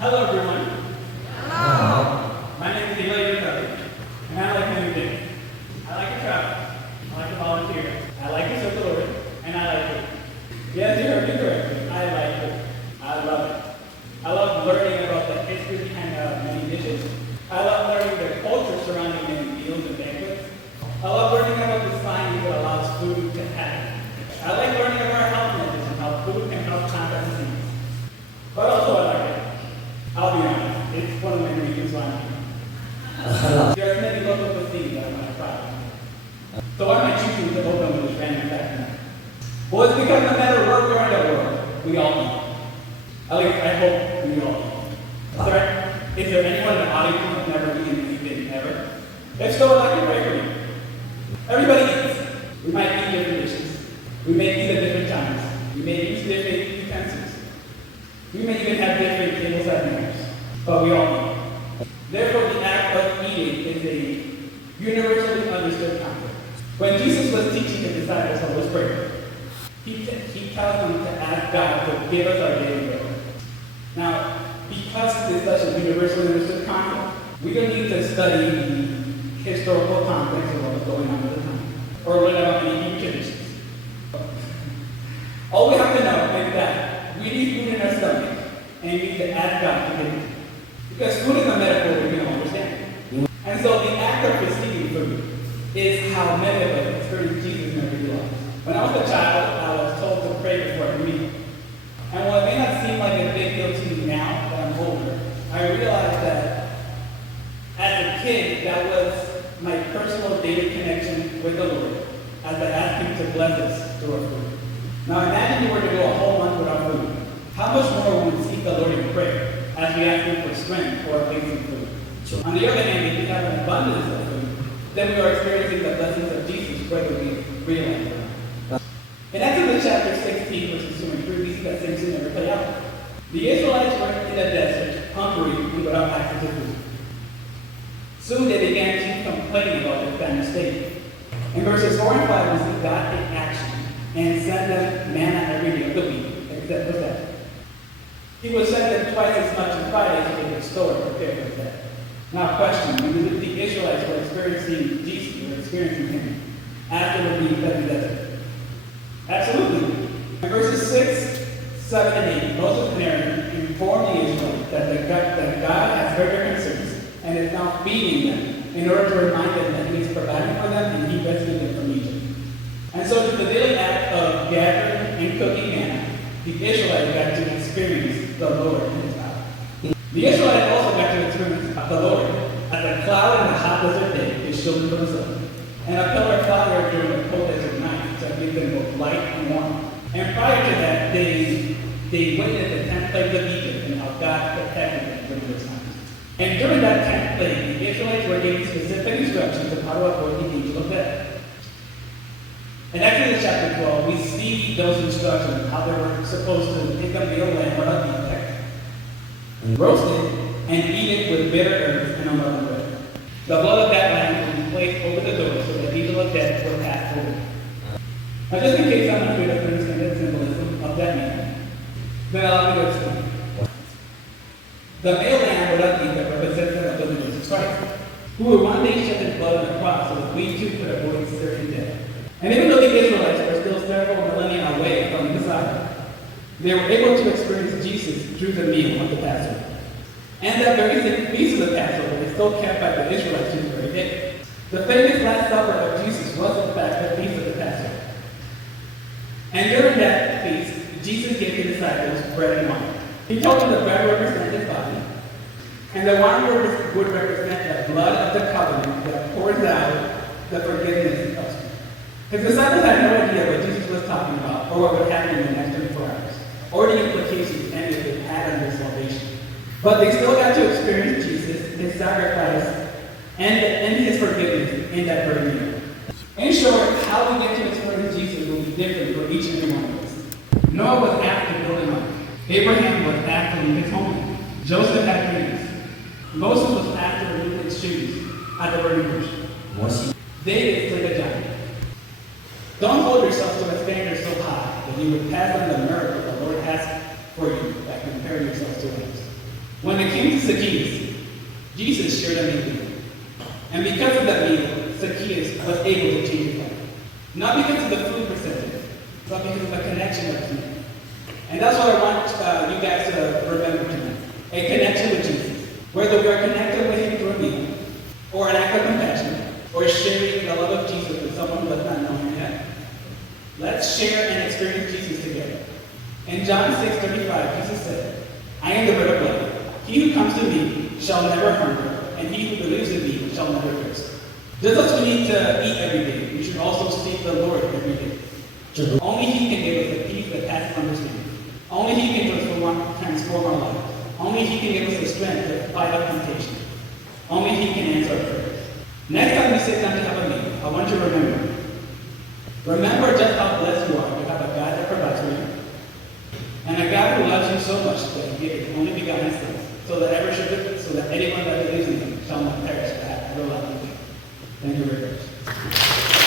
Hello, everyone. Hello. My name is and I like many things. I like to travel. I like to volunteer. I like to serve the Lord, and I like it. Yes, you heard me correctly. I like it. I love it. I love learning about the history behind many dishes. I love learning the culture surrounding many meals and banquets. I love learning about the science that allows food to happen. I like learning about health measures and how food can help combat disease. But also I like it. I'll be honest, it's one of my reasons why I'm here. There's many local cuisines that I want to try. So why am I choosing to open with this random fact? Well, it's because no matter where we are in the world, we all eat. At least I hope we all eat. Sorry, is there anyone in the audience who has never eaten anything ever? If so, I'd like to pray for you. Everybody eats. We might eat different dishes. We may eat at different times. We may use different utensils. We may even have different tableside manners, but we all eat. Therefore, the act of eating is a universally understood concept. When Jesus was teaching the disciples the Lord's Prayer, he tells them to ask God to give us our daily bread. Now, because this is such a universally understood concept, we don't need to study the historical context of what was going on at the time, or learn about any traditions. All we have to know is that we need food in our stomach, and we need to ask God to give it. Because food is a metaphor we can all understand. And so the act of receiving food is how many of us experience Jesus in our daily lives. When I was a child, I was told to pray before every meal. And while it may not seem like a big deal to me now that I'm older, I realized that as a kid, that was my personal daily connection with the Lord, as I asked Him to bless us through our food. Now imagine you were to go a whole month without food. How much more would we seek the Lord in prayer as we ask Him for strength for our basic food? On the other hand, if we have an abundance of food, then we are experiencing the blessings of Jesus, whether we realize it or not. In Exodus chapter 16, verses 2 and 3, we see that same scene never play out. The Israelites were in the desert, hungry and without access to food. Soon they began to complain about their famished state. In verses 4 and 5, we see God take action and send them manna every day of the week, except for that. He would send them twice as much on Fridays so they could store and prepare for that. Now, question, when the Israelites were experiencing Jesus, were experiencing Him, after the being fed in the desert? Absolutely. In verses 6, 7, and 8, Moses and Aaron informed the Israelites that God has heard their concerns and is now feeding them in order to remind them that He is providing for them and He rescued them from Egypt. And so through the daily act of gathering and cooking manna, the Israelites got to experience the Lord in His power. The Israelites also got to experience the Lord as a cloud in the hot desert day is shielding from the sun, and a pillar of fire during the cold desert night to give them both light and warmth. And prior to that, they witnessed the 10 plagues of Egypt and how God protected them during those times. And during that 10th plague, the Israelites were given specific instructions on how to avoid the angel of death. In Exodus chapter 12, we see those instructions, how they were supposed to take a male lamb or a defect, and roast it, and eat it with bitter herbs and unleavened bread. The blood of that lamb would be placed over the door so the angel of death would pass over. Now, just in case I'm not sure to understand the symbolism of that meal, then allow me to explain. The male lamb or a defect represents the ability of Jesus Christ, who would one day shed His blood on the cross so that we too could avoid certain death. And even though the Israelites were still several millennia away from the Messiah, they were able to experience Jesus through the meal of the Passover. And that very same feast of the Passover is still kept by the Israelites to this very day. The famous Last Supper of Jesus was in fact the feast of the Passover. And during that feast, Jesus gave His disciples bread and wine. He told them the bread represented His body, and the wine would represent the blood of the covenant that pours out the forgiveness of sin. His disciples had no idea what Jesus was talking about or what would happen in the next 24 hours, or the implications any of it had on their salvation. But they still got to experience Jesus, His sacrifice, and His forgiveness in that very meal. In short, how we get to experience Jesus will be different for each and every one of us. Noah was after building life. Abraham was after leaving his homeland. Joseph had dreams. Moses was after removing his shoes at the burning bush. David slayed a giant. Don't hold yourself to a standard so high that you would pass on the miracle the Lord has for you by comparing yourself to others. When it came to Zacchaeus, Jesus shared a meal. And because of that meal, Zacchaeus was able to change his life. Not because of the food presented, but because of the connection that was made. And that's what I want you guys to remember tonight. A connection with Jesus. Whether we are connected with him through a meal, or an act of compassion, or sharing the love of Jesus with someone who does not know him yet. Let's share and experience Jesus together. In John 6:35, Jesus said, I am the bread of life. He who comes to me shall never hunger, and he who believes in me shall never thirst. Just as we need to eat every day, we should also seek the Lord every day. Only he can give us the peace that passes understanding. Only he can transform our lives. Only he can give us the strength to fight off temptation. Only he can answer our prayers. Next time you sit down to have a meal, I want you to remember just how blessed you are to have a God that provides for you, and a God who loves you so much that he gave his only begotten Son, so that anyone that believes in him shall not perish but have everlasting life. Thank you very much.